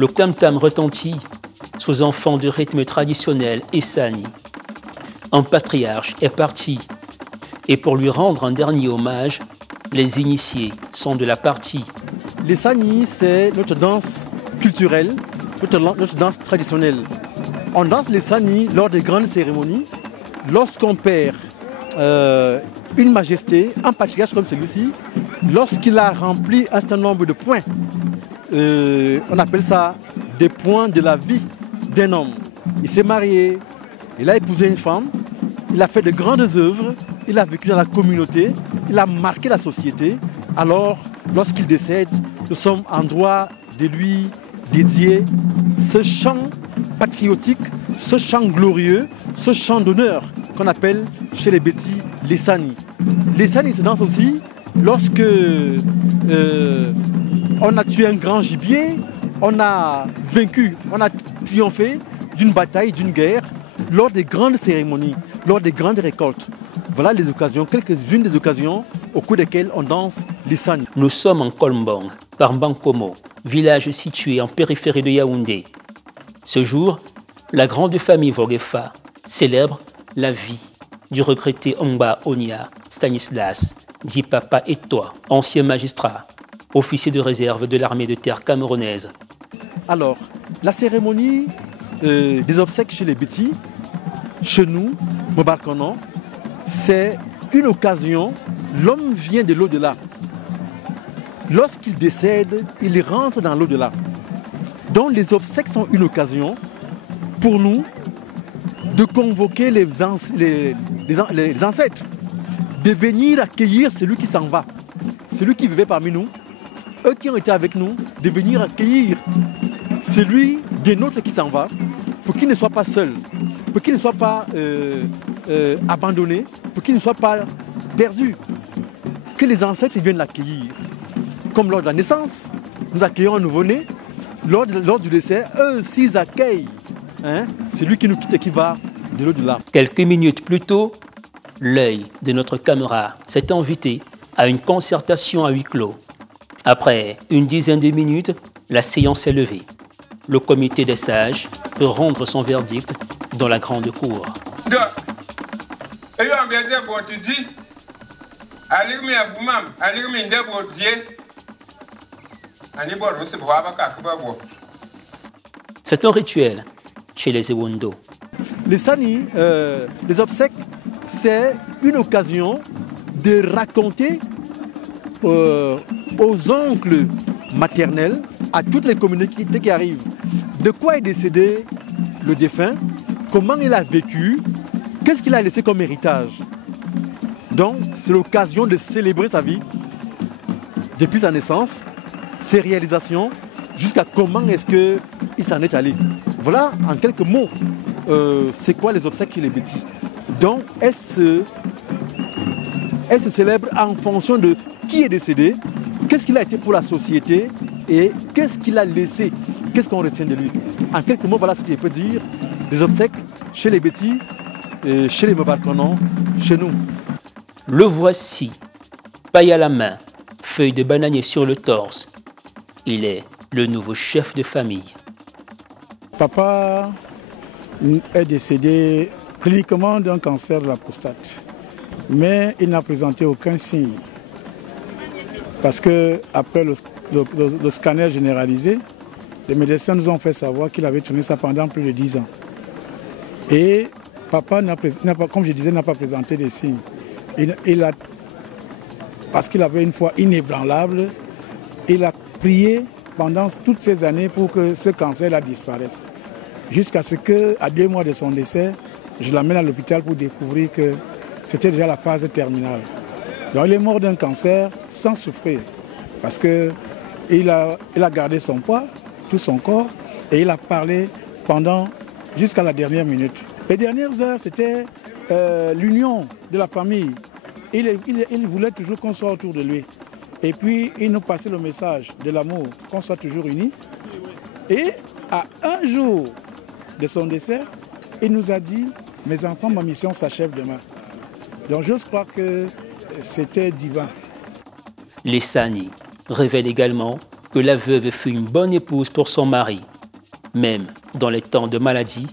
Le tam-tam retentit sous un fond de rythme traditionnel Essani. Un patriarche est parti, et pour lui rendre un dernier hommage, les initiés sont de la partie. L'Essani, c'est notre danse culturelle, notre danse traditionnelle. On danse l'Essani lors des grandes cérémonies, lorsqu'on perd une majesté, un patriarche comme celui-ci, lorsqu'il a rempli un certain nombre de points. On appelle ça des points de la vie d'un homme. Il s'est marié, il a épousé une femme, il a fait de grandes œuvres, il a vécu dans la communauté, il a marqué la société. Alors, lorsqu'il décède, nous sommes en droit de lui dédier ce chant patriotique, ce chant glorieux, ce chant d'honneur qu'on appelle chez les Bétis l'Essani. L'Essani se danse aussi lorsque on a tué un grand gibier, on a vaincu, on a triomphé d'une bataille, d'une guerre, lors des grandes cérémonies, lors des grandes récoltes. Voilà les occasions, quelques-unes des occasions au cours desquelles on danse l'Essani. Nous sommes en Kolmbong, par Bankomo, village situé en périphérie de Yaoundé. Ce jour, la grande famille Vogefa célèbre la vie du regretté Ongba Onia Stanislas, dit Papa Etoa, ancien magistrat, officier de réserve de l'armée de terre camerounaise. Alors, la cérémonie des obsèques chez les Bétis, chez nous, Mobarkonon, c'est une occasion, l'homme vient de l'au-delà. Lorsqu'il décède, il rentre dans l'au-delà. Donc les obsèques sont une occasion pour nous de convoquer les ancêtres, de venir accueillir celui qui s'en va, celui qui vivait parmi nous, eux qui ont été avec nous, de venir accueillir celui des nôtres qui s'en va, pour qu'il ne soit pas seul, pour qu'il ne soit pas abandonné, pour qu'il ne soit pas perdu. Que les ancêtres viennent l'accueillir. Comme lors de la naissance, nous accueillons un nouveau-né, lors du décès, eux aussi ils accueillent. C'est lui qui nous quitte et qui va de l'au-delà. Quelques minutes plus tôt, l'œil de notre caméra s'est invité à une concertation à huis clos. Après une dizaine de minutes, la séance est levée. Le comité des sages peut rendre son verdict dans la grande cour. C'est un rituel chez les Ewondo. L'Essani, les obsèques, c'est une occasion de raconter aux oncles maternels, à toutes les communautés qui arrivent, de quoi est décédé le défunt, comment il a vécu, qu'est-ce qu'il a laissé comme héritage. Donc, c'est l'occasion de célébrer sa vie depuis sa naissance, ses réalisations, jusqu'à comment est-ce qu'il s'en est allé. Voilà, en quelques mots, c'est quoi les obsèques chez les Bétis. Donc, elles se célèbrent en fonction de qui est décédé, qu'est-ce qu'il a été pour la société et qu'est-ce qu'il a laissé, qu'est-ce qu'on retient de lui. En quelques mots, voilà ce que je peux dire. Les obsèques chez les Bétis, chez les Mobarkonon, chez nous. Le voici, paille à la main, feuille de bananier sur le torse. Il est le nouveau chef de famille. Papa est décédé cliniquement d'un cancer de la prostate, mais il n'a présenté aucun signe. Parce qu'après le scanner généralisé, les médecins nous ont fait savoir qu'il avait tenu ça pendant plus de 10 ans. Et papa, comme je disais, n'a pas présenté de signes. Parce qu'il avait une foi inébranlable, il a prié pendant toutes ces années pour que ce cancer-là disparaisse. Jusqu'à ce qu'à 2 mois de son décès, je l'amène à l'hôpital pour découvrir que c'était déjà la phase terminale. Donc il est mort d'un cancer sans souffrir, parce qu'il a gardé son poids, tout son corps, et il a parlé jusqu'à la dernière minute. Les dernières heures, c'était l'union de la famille. Il voulait toujours qu'on soit autour de lui. Et puis, il nous passait le message de l'amour, qu'on soit toujours unis. Et à un jour de son décès, il nous a dit « Mes enfants, ma mission s'achève demain ». Donc, j'ose croire que c'était divin. L'Essani révèle également que la veuve fut une bonne épouse pour son mari. Même dans les temps de maladie,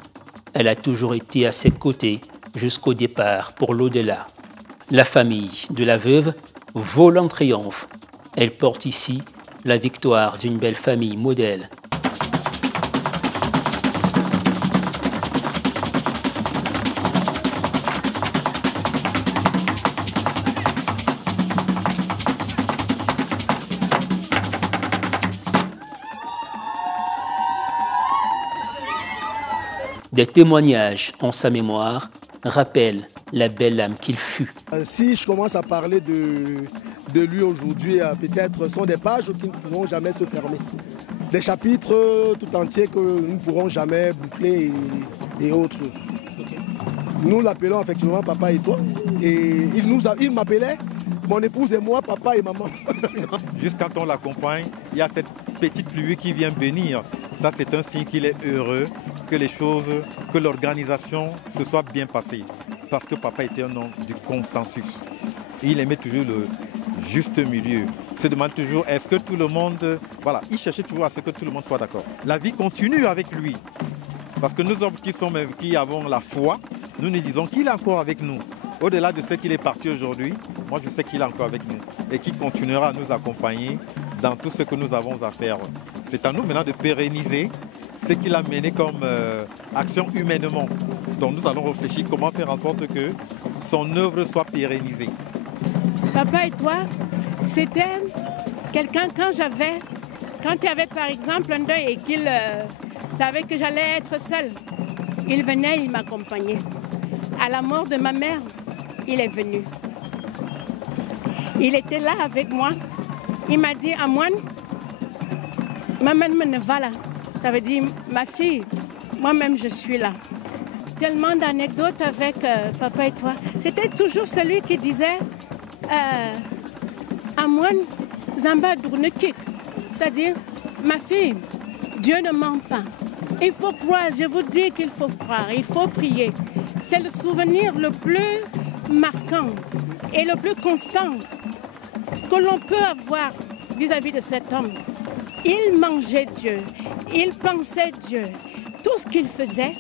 elle a toujours été à ses côtés jusqu'au départ pour l'au-delà. La famille de la veuve vole en triomphe. Elle porte ici la victoire d'une belle famille modèle. Des témoignages en sa mémoire rappellent la belle âme qu'il fut. Si je commence à parler de lui aujourd'hui, peut-être ce sont des pages qui ne pourront jamais se fermer. Des chapitres tout entiers que nous ne pourrons jamais boucler et autres. Nous l'appelons effectivement Papa et toi. Et il m'appelait, mon épouse et moi, papa et maman. Juste quand on l'accompagne, il y a cette petite pluie qui vient bénir. Ça, c'est un signe qu'il est heureux, que l'organisation se soit bien passée. Parce que papa était un homme du consensus. Il aimait toujours le juste milieu. Il se demande toujours, est-ce que tout le monde... Voilà, il cherchait toujours à ce que tout le monde soit d'accord. La vie continue avec lui. Parce que nous hommes qui avons la foi, nous nous disons qu'il est encore avec nous. Au-delà de ce qu'il est parti aujourd'hui, moi je sais qu'il est encore avec nous et qu'il continuera à nous accompagner dans tout ce que nous avons à faire. C'est à nous maintenant de pérenniser ce qu'il a mené comme action humainement. Donc nous allons réfléchir comment faire en sorte que son œuvre soit pérennisée. Papa et toi, c'était quelqu'un quand il y avait par exemple un deuil et qu'il savait que j'allais être seule, il venait, il m'accompagnait. À la mort de ma mère, il est venu. Il était là avec moi. Il m'a dit, Amoine, maman me va là. Ça veut dire, ma fille, moi-même je suis là. Tellement d'anecdotes avec papa et toi. C'était toujours celui qui disait, Amoine, Zamba Dournekik. C'est-à-dire, ma fille, Dieu ne ment pas. Il faut croire, je vous dis qu'il faut croire, il faut prier. C'est le souvenir le plus marquant et le plus constant que l'on peut avoir vis-à-vis de cet homme. Il mangeait Dieu, il pensait Dieu. Tout ce qu'il faisait,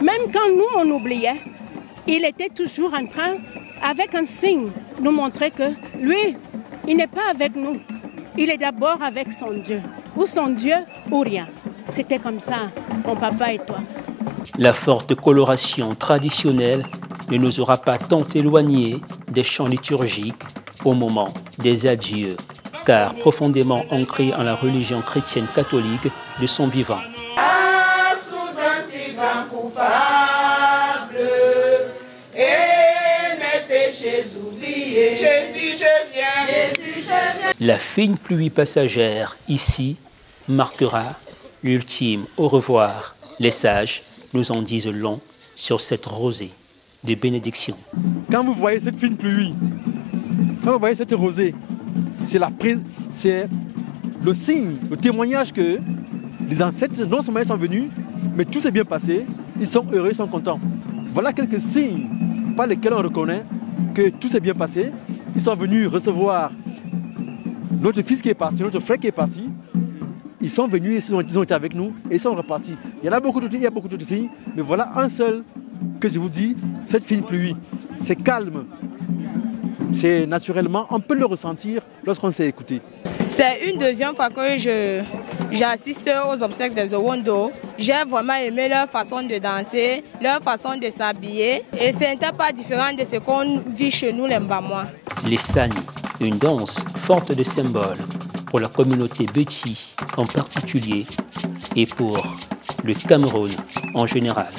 même quand nous on oubliait, il était toujours en train, avec un signe, nous montrer que lui, il n'est pas avec nous. Il est d'abord avec son Dieu. Ou son Dieu, ou rien. C'était comme ça, mon papa et toi. La forte coloration traditionnelle ne nous aura pas tant éloignés des chants liturgiques au moment des adieux, car profondément ancrés en la religion chrétienne catholique de son vivant. Ah, soudain si grand coupable, et mes péchés oubliés. Jésus, je viens. Jésus, je viens. La fine pluie passagère, ici, marquera l'ultime au revoir. Les sages nous en disent long sur cette rosée de bénédiction. Quand vous voyez cette fine pluie, quand vous voyez cette rosée, c'est le signe, le témoignage que les ancêtres, non seulement ils sont venus, mais tout s'est bien passé, ils sont heureux, ils sont contents. Voilà quelques signes par lesquels on reconnaît que tout s'est bien passé. Ils sont venus recevoir notre fils qui est parti, notre frère qui est parti. Ils sont venus, ils ont été avec nous et ils sont repartis. Il y a beaucoup d'autres signes, mais voilà un seul que je vous dis, cette fine pluie, c'est calme. C'est naturellement, on peut le ressentir lorsqu'on s'est écouté. C'est une deuxième fois que j'assiste aux obsèques des Owondo. J'ai vraiment aimé leur façon de danser, leur façon de s'habiller. Et ce n'était pas différent de ce qu'on vit chez nous, les Mbamois. Les Sani, une danse forte de symboles pour la communauté Beti en particulier et pour le Cameroun en général.